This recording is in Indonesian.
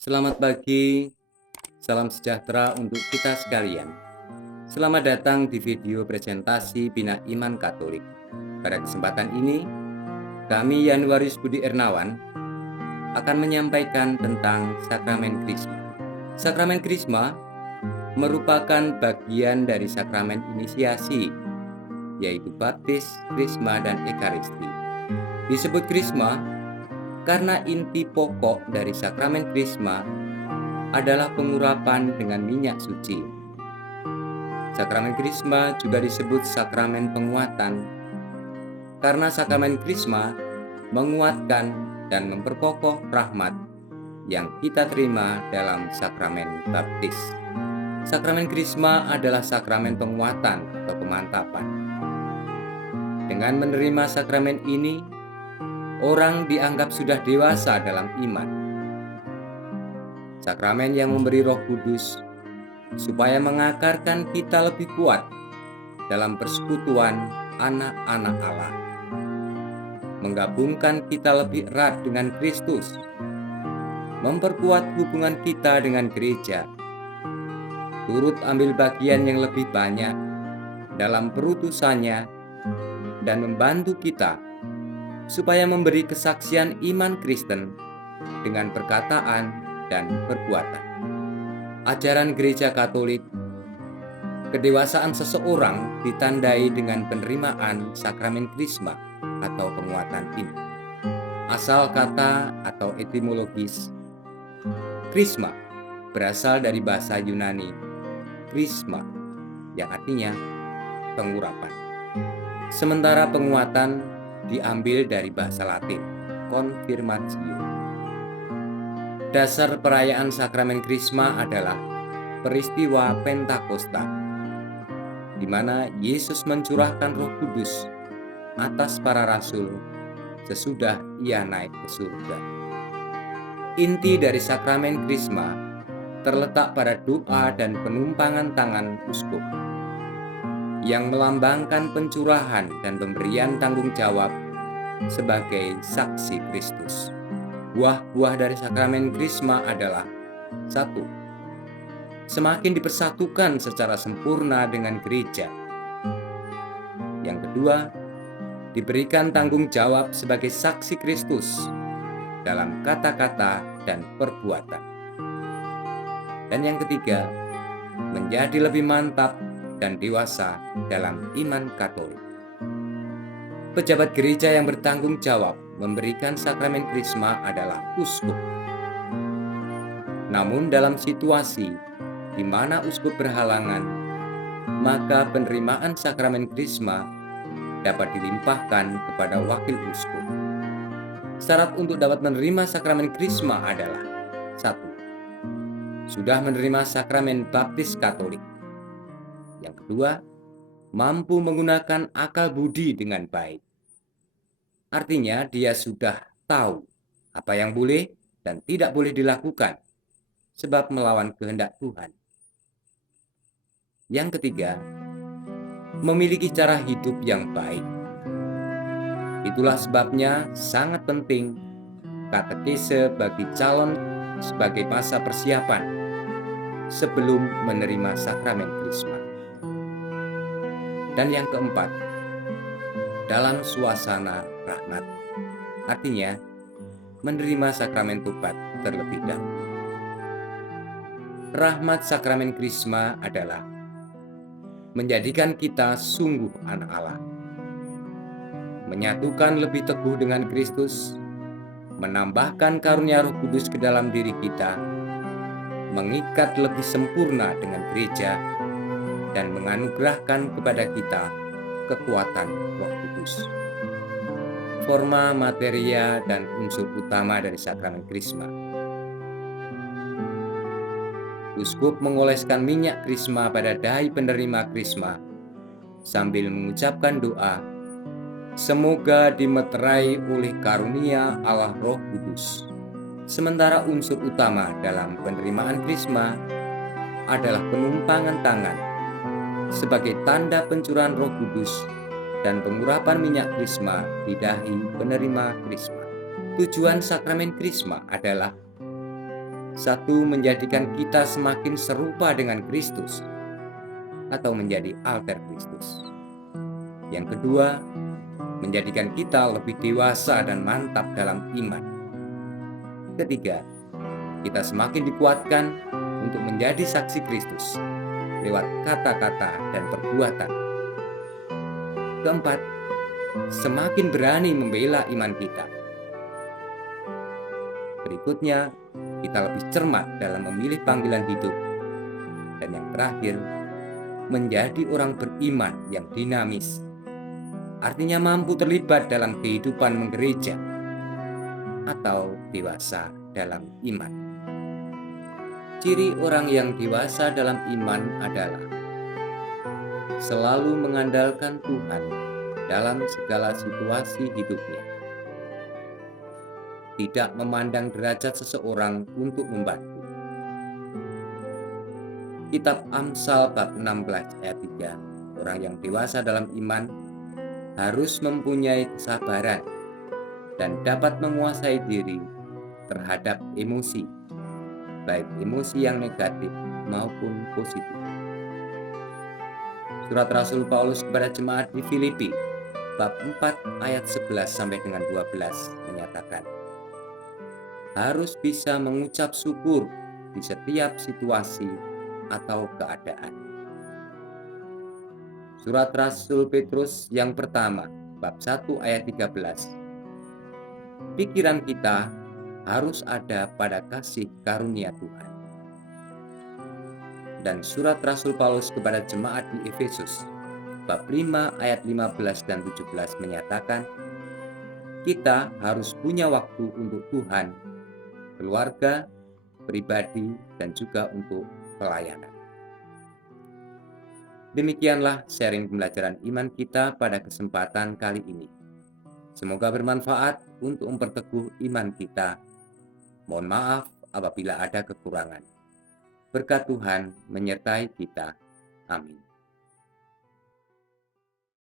Selamat pagi, salam sejahtera untuk kita sekalian. Selamat datang di video presentasi Bina Iman Katolik. Pada kesempatan ini, kami Yanuaris Budi Ernawan akan menyampaikan tentang Sakramen Krisma. Sakramen Krisma merupakan bagian dari sakramen inisiasi, yaitu baptis, krisma, dan ekaristi. Disebut krisma karena inti pokok dari sakramen krisma adalah pengurapan dengan minyak suci. Sakramen krisma juga disebut sakramen penguatan, karena sakramen krisma menguatkan dan memperkokoh rahmat yang kita terima dalam sakramen baptis. Sakramen krisma adalah sakramen penguatan atau pemantapan. Dengan menerima sakramen ini, orang dianggap sudah dewasa dalam iman. Sakramen yang memberi Roh Kudus supaya mengakarkan kita lebih kuat dalam persekutuan anak-anak Allah, menggabungkan kita lebih erat dengan Kristus, memperkuat hubungan kita dengan gereja, turut ambil bagian yang lebih banyak dalam perutusannya, dan membantu kita supaya memberi kesaksian iman Kristen dengan perkataan dan perbuatan. Ajaran Gereja Katolik, kedewasaan seseorang ditandai dengan penerimaan sakramen krisma atau penguatan ini. Asal kata atau etimologis, krisma berasal dari bahasa Yunani krisma yang artinya pengurapan. Sementara penguatan diambil dari bahasa Latin confirmatio. Dasar perayaan sakramen krisma adalah peristiwa Pentakosta, di mana Yesus mencurahkan Roh Kudus atas para rasul sesudah ia naik ke surga. Inti dari sakramen krisma terletak pada doa dan penumpangan tangan uskup yang melambangkan pencurahan dan pemberian tanggung jawab sebagai saksi Kristus. Buah-buah dari sakramen krisma adalah: 1. Semakin dipersatukan secara sempurna dengan gereja. Yang kedua, diberikan tanggung jawab sebagai saksi Kristus dalam kata-kata dan perbuatan. Dan yang ketiga, menjadi lebih mantap dan dewasa dalam iman Katolik. Pejabat gereja yang bertanggung jawab memberikan sakramen krisma adalah uskup. Namun dalam situasi di mana uskup berhalangan, maka penerimaan sakramen krisma dapat dilimpahkan kepada wakil uskup. Syarat untuk dapat menerima sakramen krisma adalah: 1. Sudah menerima sakramen baptis Katolik. Yang kedua, mampu menggunakan akal budi dengan baik. Artinya dia sudah tahu apa yang boleh dan tidak boleh dilakukan, sebab melawan kehendak Tuhan. Yang ketiga, memiliki cara hidup yang baik. Itulah sebabnya sangat penting katekese bagi calon sebagai masa persiapan sebelum menerima sakramen krisma. Dan yang keempat, dalam suasana rahmat. Artinya, menerima sakramen tobat terlebih dahulu. Rahmat sakramen krisma adalah menjadikan kita sungguh anak Allah, menyatukan lebih teguh dengan Kristus, menambahkan karunia Roh Kudus ke dalam diri kita, mengikat lebih sempurna dengan gereja, dan menganugerahkan kepada kita kekuatan Roh Kudus. Forma, materia, dan unsur utama dari sakramen krisma. Uskup mengoleskan minyak krisma pada dahi penerima krisma sambil mengucapkan doa, semoga dimeterai oleh karunia Allah Roh Kudus. Sementara unsur utama dalam penerimaan krisma adalah penumpangan tangan sebagai tanda pencurahan Roh Kudus dan pengurapan minyak krisma di dahi penerima krisma. Tujuan sakramen krisma adalah: Satu, menjadikan kita semakin serupa dengan Kristus atau menjadi alter Kristus. Yang kedua, menjadikan kita lebih dewasa dan mantap dalam iman. Ketiga, kita semakin dikuatkan untuk menjadi saksi Kristus lewat kata-kata dan perbuatan. Keempat, semakin berani membela iman kita. Berikutnya, kita lebih cermat dalam memilih panggilan hidup. Dan yang terakhir, menjadi orang beriman yang dinamis. Artinya mampu terlibat dalam kehidupan menggereja atau dewasa dalam iman. Ciri orang yang dewasa dalam iman adalah selalu mengandalkan Tuhan dalam segala situasi hidupnya. Tidak memandang derajat seseorang untuk membantu. Kitab Amsal bab 16 ayat 3, orang yang dewasa dalam iman harus mempunyai kesabaran dan dapat menguasai diri terhadap emosi, baik emosi yang negatif maupun positif. Surat Rasul Paulus kepada jemaat di Filipi bab 4 ayat 11 sampai dengan 12 menyatakan, harus bisa mengucap syukur di setiap situasi atau keadaan. Surat Rasul Petrus yang pertama, bab 1 ayat 13. Pikiran kita harus ada pada kasih karunia Tuhan. Dan surat Rasul Paulus kepada jemaat di Efesus, bab 5 ayat 15 dan 17 menyatakan, kita harus punya waktu untuk Tuhan, keluarga, pribadi, dan juga untuk pelayanan. Demikianlah sharing pembelajaran iman kita pada kesempatan kali ini. Semoga bermanfaat untuk memperteguh iman kita. Mohon maaf apabila ada kekurangan. Berkat Tuhan menyertai kita. Amin.